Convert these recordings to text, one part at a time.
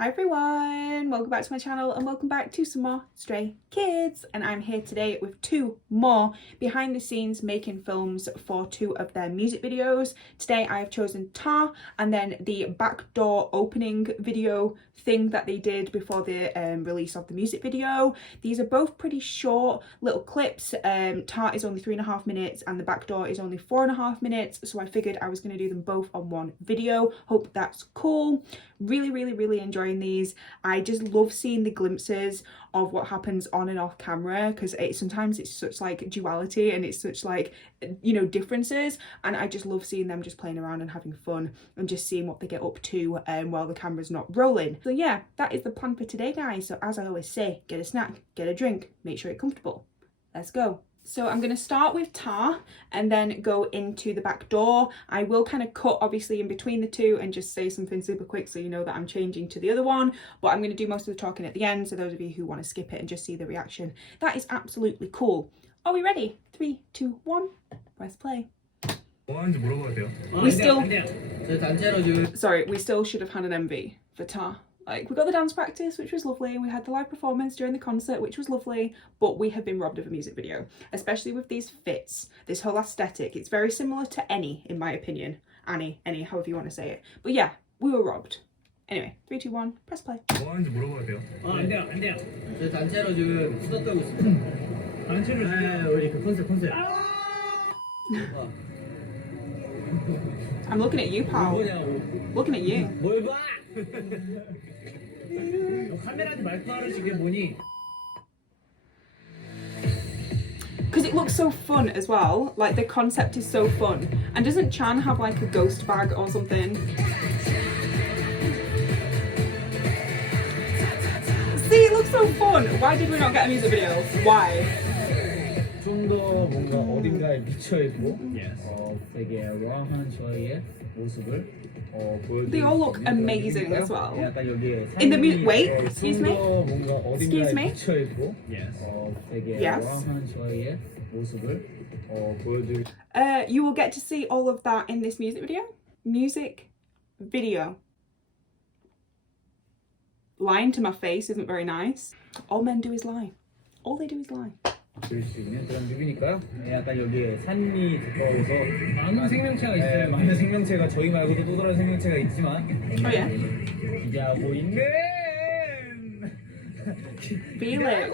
Hi everyone, welcome back to my channel and welcome back to some more Stray Kids, and I'm here today with two more behind the scenes making films for two of their music videos. Today I have chosen Tar and then the backdoor opening video thing that they did before the release of the music video. These are both pretty short little clips. Tar is only 3.5 minutes and the backdoor is only 4.5 minutes, so I figured I was going to do them both on one video. Hope that's cool. Really enjoying these. I just love seeing the glimpses of what happens on and off camera, because sometimes it's such like duality and it's such like, you know, differences, and I just love seeing them just playing around and having fun and just seeing what they get up to while the camera's not rolling. So yeah, that is the plan for today, guys. So as I always say, get a snack, get a drink, make sure you're comfortable. Let's go. So I'm going to start with Tar and then go into the back door. I will kind of cut obviously in between the two and just say something super quick so you know that I'm changing to the other one, but I'm going to do most of the talking at the end, so those of you who want to skip it and just see the reaction, that is absolutely cool. Are we ready? 3, 2, 1, press play. We still should have had an MV for Tar. Like, we got the dance practice, which was lovely, and we had the live performance during the concert, which was lovely, but we have been robbed of a music video, especially with these fits, this whole aesthetic. It's very similar to Any, in my opinion. Annie, however you want to say it. But yeah, we were robbed. Anyway, 3, 2, 1, press play. I'm looking at you, pal. Looking at you. Because it looks so fun as well, like the concept is so fun. And doesn't Chan have like a ghost bag or something? See, it looks so fun. Why did we not get a music video? Why? 좀 더 뭔가 어딘가에 미쳐있고 세계와 저의 모습을 보여주는. They all look amazing as well. 약간 여기에 In the wait, excuse me? 뭔가 어딘가에 미쳐있고 세계와 Yes. 저의 모습을 보여줄. You will get to see all of that in this music video. Lying to my face isn't very nice. All men do is lie. All they do is lie. 줄 수 있는 그런 뮤비니까요. 약간 여기에 산이 가까워서 많은 생명체가 있어요. 많은 생명체가 저희 말고도 또 다른 생명체가 있지만 기자하고 있는 Felix.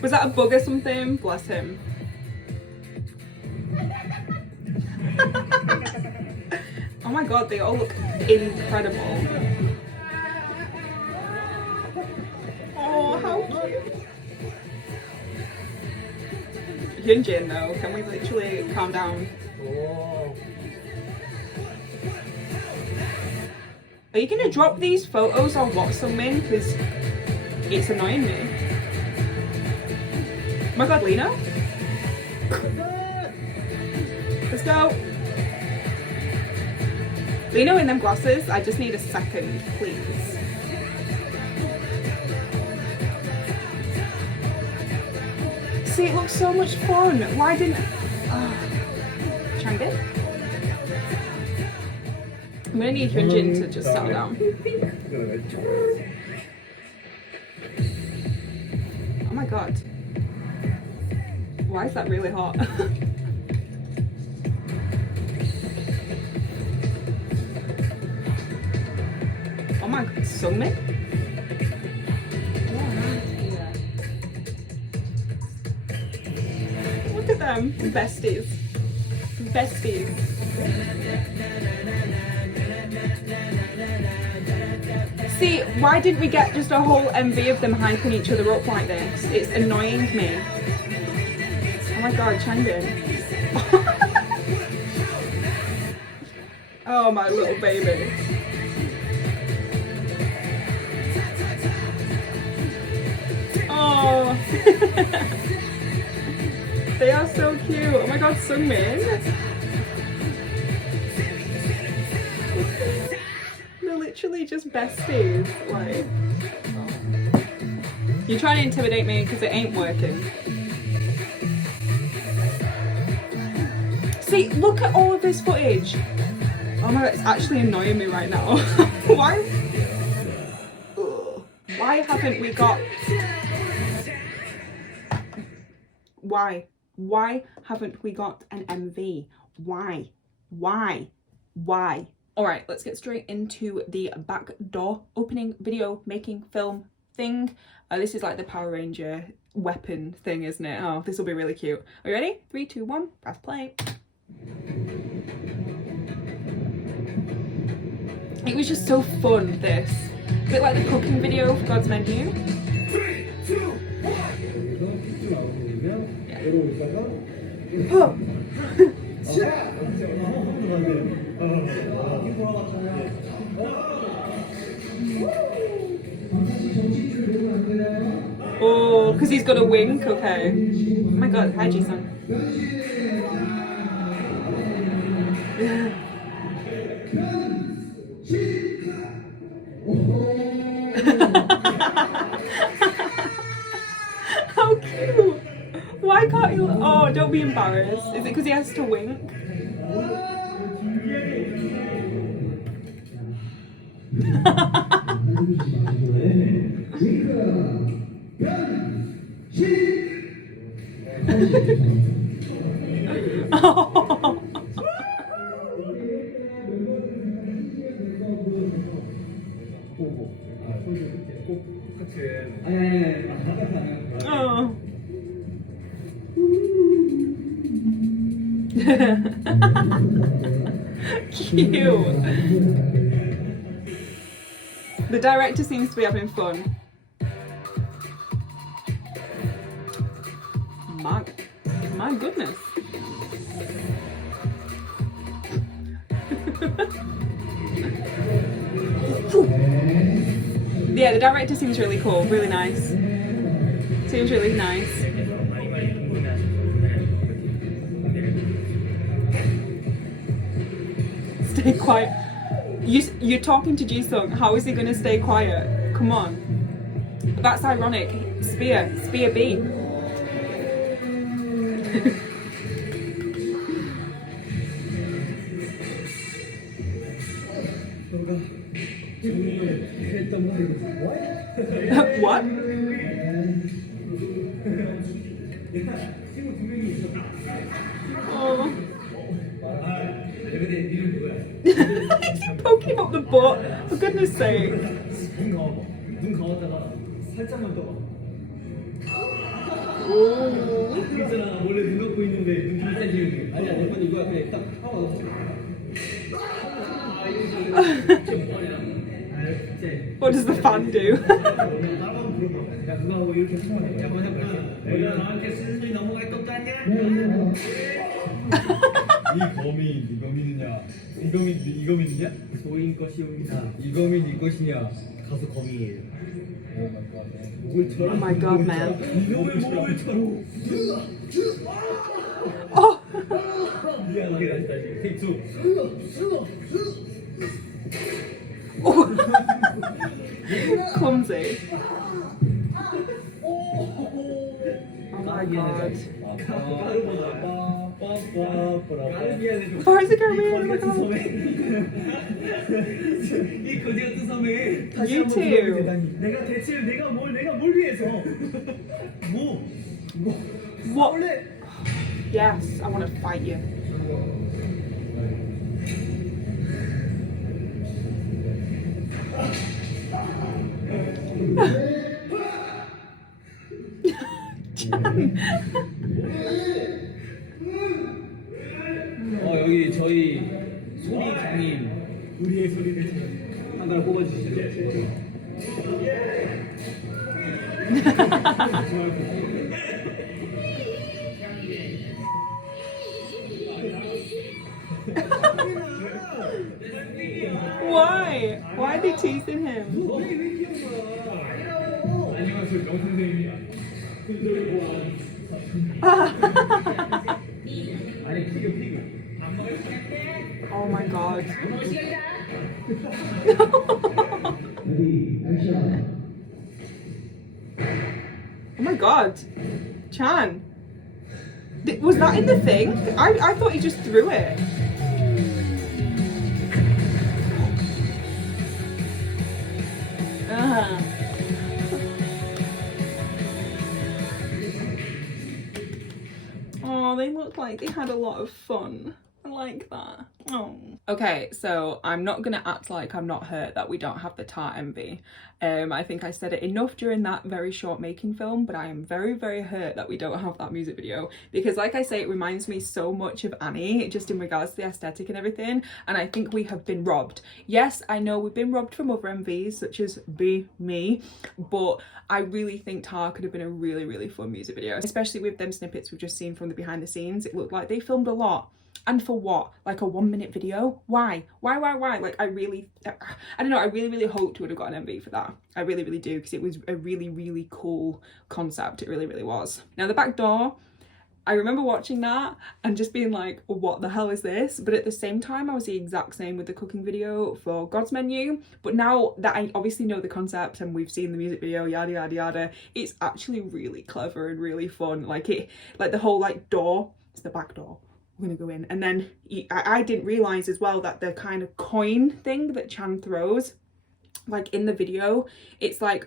Was that a bug or something? Bless him. Oh my god, they all look incredible. Oh, how cute. Hyunjin though, can we literally calm down? Are you gonna drop these photos on Lᵒᵒᵉ? Because it's annoying me. Oh my god, Lena? Let's go. Lena in them glasses, I just need a second, please. See, it looks so much fun. Why didn't... Changdin? I'm gonna need Hyunjin to just settle down. Oh my god. Why is that really hot? Oh my god, Sungmin? Look at them, besties. See, why didn't we get just a whole MV of them hyping each other up like this? It's annoying me. Oh my god, Changdin. Oh my little baby. Oh. They are so cute. Oh my god, Sungmin. They're literally just besties. Like, you're trying to intimidate me because it ain't working. See, look at all of this footage. Oh my god, it's actually annoying me right now. Why? Why haven't we got... Why haven't we got an MV? Why? Alright, let's get straight into the back door opening video making film thing. This is like the Power Ranger weapon thing, isn't it? Oh, this will be really cute. Are you ready? 3, 2, 1, press play. It was just so fun, this. A bit like the cooking video for God's Menu. 3, 2, 1. Oh, because he's got a wink, okay. Oh my god, hi Jason. How cute! Why can't you? Oh, don't be embarrassed. Is it because he has to wink? Oh. Oh. Cute. The director seems to be having fun. My goodness. Yeah, the director seems really cool, really nice. Seems really nice. Stay quiet. You're talking to Jisung. How is he going to stay quiet? Come on. That's ironic. Spear B. What? Oh. He's poking up the butt, for goodness sake. 눈 감았다가 살짝만 떠봐. 오. 있잖아, 원래 눈 감고 있는데 눈 감자 지우기. 아니야, 내 건 이거야. 그냥 딱 하고 넣었지. What does the fan do? 나만 물어봐. 야, 누가 하고 이렇게 통화해. 야, 뭐냐 그렇게. 내가 나한테 수준이 넘어갈 것도 아니야? 이 거미 이거 믿느냐? 이거 믿느냐? 소인 것이옵니다. 이거민 이 것이냐? 가서 거미예요. Oh my god, man. 이놈의 목을 쳐로. Oh. 미안하게 다시. 테이크 2. Oh. Clumsy. Oh my god. Why is it going weird? Oh my god. 이 거지 같은 섬에 다시 You 한번 too. 들어보게 되다니. 내가 대체 내가 뭘 위해서 뭐 What? 원래 Yes, I want to fight you. 여기 저희 소리 장인 우리의 소리를 하나를 뽑아주시죠. Why? Why are they teasing him? 안녕하세요, 명선생님이야. 아니 피그. Oh my god. Oh my god. Chan. Was that in the thing? I thought he just threw it. like they had a lot of fun. I like that. Oh. Okay, so I'm not gonna act like I'm not hurt that we don't have the tart envy. I think I said it enough during that very short making film, but I am very, very hurt that we don't have that music video, because like I say, it reminds me so much of Annie, just in regards to the aesthetic and everything, and I think we have been robbed. Yes, I know we've been robbed from other MVs, such as me, but I really think Tar could have been a really, really fun music video, especially with them snippets we've just seen from the behind the scenes. It looked like they filmed a lot. And for what? Like a 1 minute video? Why? Why? Like I don't know, I really hoped we would have got an MV for that. I really do, because it was a really cool concept. It really was. Now the back door, I remember watching that and just being like, what the hell is this? But at the same time, I was the exact same with the cooking video for God's Menu. But now that I obviously know the concept and we've seen the music video, yada yada, it's actually really clever and really fun. Like the whole like door, it's the back door. We're gonna go in, and then I didn't realize as well that the kind of coin thing that Chan throws, like in the video, it's like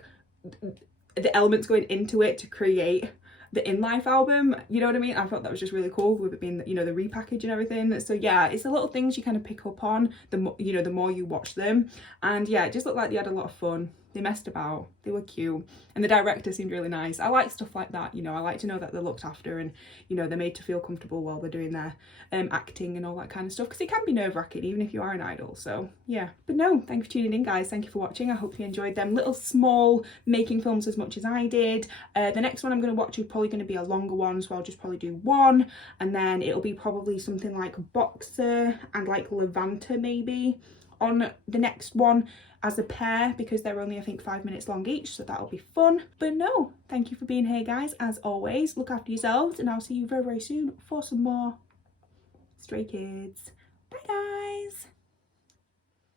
the elements going into it to create the In Life album, you know what I mean? I thought that was just really cool, with it being, you know, the repackage and everything. So yeah, it's the little things you kind of pick up on the more you watch them. And yeah, it just looked like they had a lot of fun. They messed about, they were cute, and the director seemed really nice. I like stuff like that, you know. I like to know that they're looked after, and you know, they're made to feel comfortable while they're doing their acting and all that kind of stuff, because it can be nerve-wracking even if you are an idol. So yeah, but no, thank you for tuning in, guys. Thank you for watching. I hope you enjoyed them little small making films as much as I did. The next one I'm going to watch is probably going to be a longer one, so I'll just probably do one, and then it'll be probably something like Boxer and like Lᵒᵛᵉᵧ maybe on the next one as a pair, because they're only I think 5 minutes long each, so that'll be fun. But no, thank you for being here, guys. As always, look after yourselves, and I'll see you very soon for some more Stray Kids.